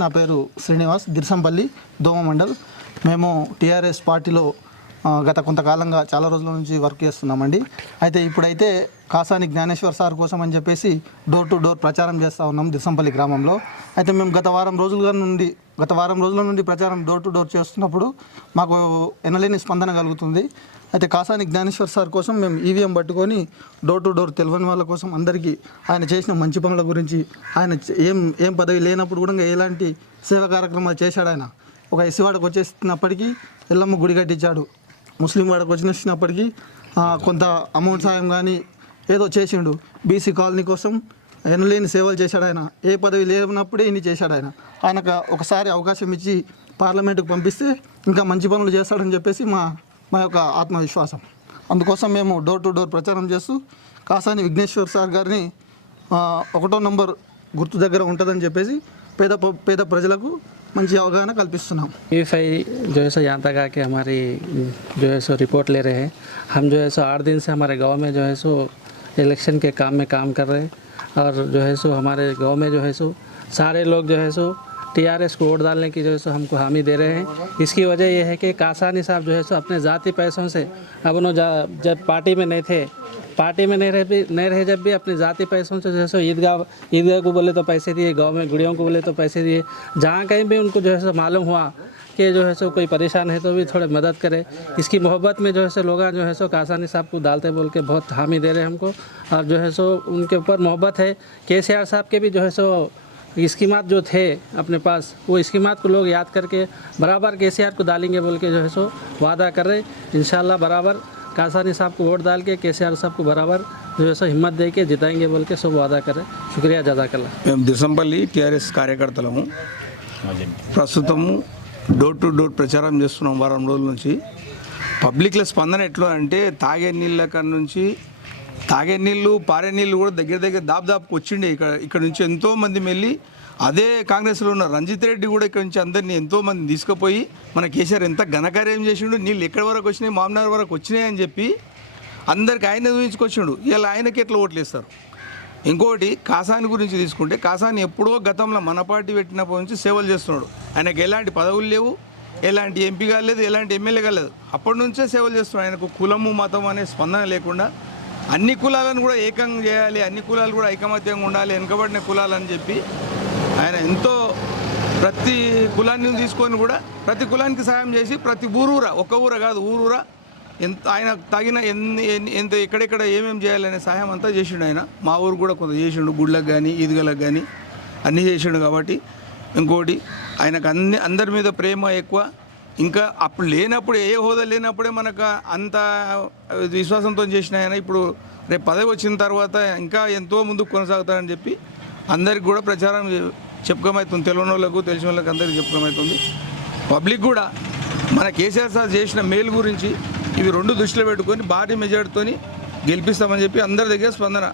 నా పేరు శ్రీనివాస్, దిర్సంపల్లి దోమ మండల్. మేము టీఆర్ఎస్ పార్టీలో గత కొంతకాలంగా చాలా రోజుల నుంచి వర్క్ చేస్తున్నామండి. అయితే ఇప్పుడైతే కాసాని జ్ఞానేశ్వర్ సార్ కోసం అని చెప్పేసి డోర్ టు డోర్ ప్రచారం చేస్తూ ఉన్నాం దిర్సంపల్లి గ్రామంలో. అయితే మేము గత వారం రోజుల నుండి ప్రచారం డోర్ టు డోర్ చేస్తున్నప్పుడు మాకు ఎనలేని స్పందన కలుగుతుంది. అయితే కాసాని జ్ఞానేశ్వర్ సార్ కోసం మేము ఈవీఎం పట్టుకొని డోర్ టు డోర్ తెలియని వాళ్ళ కోసం అందరికీ ఆయన చేసిన మంచి పనుల గురించి, ఆయన ఏం పదవి లేనప్పుడు కూడా ఎలాంటి సేవా కార్యక్రమాలు చేశాడు. ఆయన ఒక ఎస్సీ వాడకు వచ్చేసినప్పటికీ ఎల్లమ్మ గుడి కట్టించాడు. ముస్లిం వాడకు వచ్చినప్పటికీ కొంత అమౌంట్ సాయం కానీ ఏదో చేసిండు. బీసీ కాలనీ కోసం ఎనలేని సేవలు చేశాడు. ఆయన ఏ పదవి లేనప్పుడే ఇన్ని చేశాడు. ఆయనకు ఒకసారి అవకాశం ఇచ్చి పార్లమెంటుకు పంపిస్తే ఇంకా మంచి పనులు చేస్తాడని చెప్పేసి మా యొక్క ఆత్మవిశ్వాసం. అందుకోసం మేము డోర్ టు డోర్ ప్రచారం చేస్తూ కాసాని విఘ్నేశ్వర్ సార్ గారిని 1వ నంబర్ గుర్తు దగ్గర ఉంటుందని చెప్పేసి పేద ప్రజలకు మంచి అవగాహన కల్పిస్తున్నాం. जो है सो यहाँ तक आके हमारी जो है सो रिपोर्ट ले रहे हैं. हम जो है सो 8 दिन से हमारे गांव में जो है सो इलेक्शन के काम में काम कर रहे हैं और जो है सो हमारे गांव में जो है सो सारे लोग जो है सो टीआरएस को वोट डालने की जो है सो हमको हामी दे रहे हैं. इसकी वजह यह है कि कासानी साहब जो है सो अपने ज़ाती पैसों से अब उन्होंने जब पार्टी में नहीं रहे जब भी अपने ज़ाती पैसों से जो है सो ईदगाह को बोले तो पैसे दिए, गांव में गुड़ियों को बोले तो पैसे दिए. जहाँ कहीं भी उनको जो है सो मालूम हुआ कि जो है सो कोई परेशान है तो भी थोड़े मदद करे. इसकी मोहब्बत में जो है सो लोग जो है सो कासानी साहब को डालते बोल के बहुत हामी दे रहे हैं हमको. और जो है सो उनके ऊपर मोहब्बत है. केसीआर साहब के भी जो है सो स्कीमात जो थे अपने पास, वो स्कीमात को लोग याद करके बराबर केसीआर को डालेंगे बोल के जो है सो वादा कर रहे. इंशाल्लाह बराबर कासानी साहब को वोट डाल के केसीआर साहब को बराबर जो है सो हिम्मत दे के जिताएंगे बोल के सब वादा करें. शुक्रिया जज़ाकल्लाह. మేము దిర్సంపల్లి టీఆర్ఎస్ కార్యకర్తలము. ప్రస్తుతము డోర్ టు డోర్ ప్రచారం చేస్తున్నాం వారం రోజుల నుంచి. పబ్లిక్ల స్పందన ఎట్లా అంటే తాగే నీళ్ళ కాడ నుంచి తాగే నీళ్ళు పారే నీళ్ళు కూడా దగ్గర దాపుకు వచ్చిండే. ఇక్కడ నుంచి ఎంతోమంది వెళ్ళి అదే కాంగ్రెస్లో ఉన్న రంజిత్ రెడ్డి కూడా ఇక్కడ నుంచి అందరినీ ఎంతోమంది తీసుకుపోయి మన కేసీఆర్ ఎంత ఘనకార్యం చేసిండు, నీళ్ళు ఎక్కడి వరకు వచ్చినాయి, మామనార్ వరకు వచ్చినాయి అని చెప్పి అందరికి ఆయన చూపించుకొచ్చిండు. ఇలా ఆయనకి ఎట్లా ఓట్లు వేస్తారు. ఇంకోటి కాసాని గురించి తీసుకుంటే కాసాని ఎప్పుడో గతంలో మన పార్టీ పెట్టినప్పటి నుంచి సేవలు చేస్తున్నాడు. ఆయనకు ఎలాంటి పదవులు లేవు, ఎలాంటి ఎంపీ కాలేదు, ఎలాంటి ఎమ్మెల్యే కాలేదు. అప్పటి నుంచే సేవలు చేస్తున్నాడు. ఆయనకు కులము మతం అనే స్పందన లేకుండా అన్ని కులాలను కూడా ఏకం చేయాలి, అన్ని కులాలు కూడా ఐకమత్యంగా ఉండాలి, వెనుకబడిన కులాలని చెప్పి ఆయన ఎంతో ప్రతి కులాన్ని తీసుకొని కూడా ప్రతి కులానికి సాయం చేసి ప్రతి ఊరూరా, ఒక్క ఊర కాదు ఊరూరా ఎంత ఆయన తగిన ఎంత ఎక్కడెక్కడ ఏమేమి చేయాలనే సహాయం అంతా చేసిండు. ఆయన మా ఊరు కూడా కొంత చేసిండు, గుళ్ళకు కానీ ఈద్గాలకు కానీ అన్నీ చేసిండు. కాబట్టి ఇంకోటి ఆయనకు అందరి మీద ప్రేమ ఎక్కువ. ఇంకా అప్పుడు లేనప్పుడు ఏ హోదా లేనప్పుడే మనకు అంత విశ్వాసంతో చేసిన ఆయన ఇప్పుడు రేపు పదవి వచ్చిన తర్వాత ఇంకా ఎంతో ముందుకు కొనసాగుతారని చెప్పి అందరికి కూడా ప్రచారం చెప్పుకోమవుతుంది. తెలియని వాళ్ళకు తెలిసిన వాళ్ళకి అందరికీ చెప్పుకోమవుతుంది. పబ్లిక్ కూడా మన కేసీఆర్ సార్ చేసిన మేలు గురించి ఇవి రెండు దృష్టిలో పెట్టుకొని భారీ మెజార్టీతో గెలిపిస్తామని చెప్పి అందరి దగ్గర స్పందన.